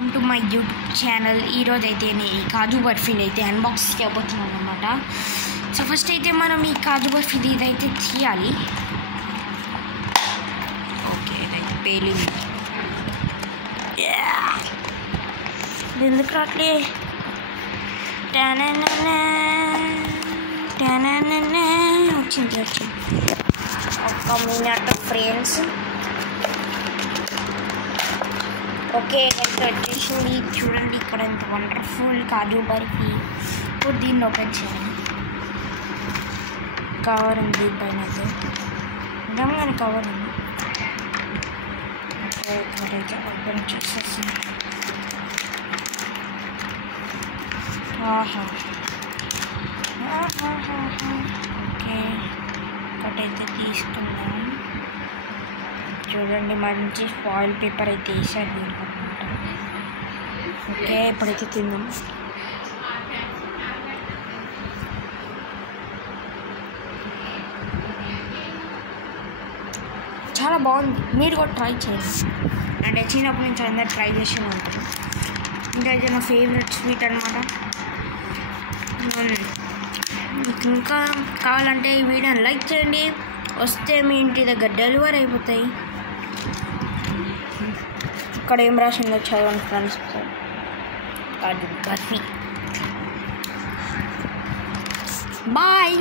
Welcome to my YouTube channel. ఈరోజు అయితే నేను ఈ కాజు బర్ఫీని అయితే అన్బాక్స్ చేయబోతున్నాను అనమాట. సో ఫస్ట్ అయితే మనం ఈ కాజు బర్ఫీ ఇదైతే తీయాలి. ఓకే, ఇదైతే పేలింది. ఎందుకు రాట్లే? వచ్చింది ఒక మినిట్ ఫ్రెండ్స్. ఓకే, ఇక్కడ వచ్చేసింది. చూడండి, ఇక్కడ ఎంత వండర్ఫుల్ కాజు బర్ఫీ. ఇప్పుడు దీన్ని ఓపెన్ చేయాలి. కవర్ ఉంది పైన, అయితే నిజంగానే కవర్ ఉంది. ఓకే, ఇక్కడైతే ఓపెన్ చేసేసింది. ఆహా, ఓకే, ఒకటైతే తీసుకుందాం. చూడండి, మంచి ఫాయిల్ పేపర్ అయితే వేసాడు దీనికి అనమాట. ఓకే, ఇప్పుడైతే తిందాం. చాలా బాగుంది, మీరు కూడా ట్రై చేయండి. అంటే చిన్నప్పటి నుంచి అందరు ట్రై చేసి ఉంటారు. ఇంకా ఇది నా ఫేవరెట్ స్వీట్ అనమాట. మీకు ఇంకా కావాలంటే ఈ వీడియోని లైక్ చేయండి. వస్తే మీ ఇంటి దగ్గర డెలివరీ అయిపోతాయి. ఇక్కడ ఏం రాసిందో చదవండి ఫ్రెండ్స్. కాజు బర్ఫీ. బాయ్.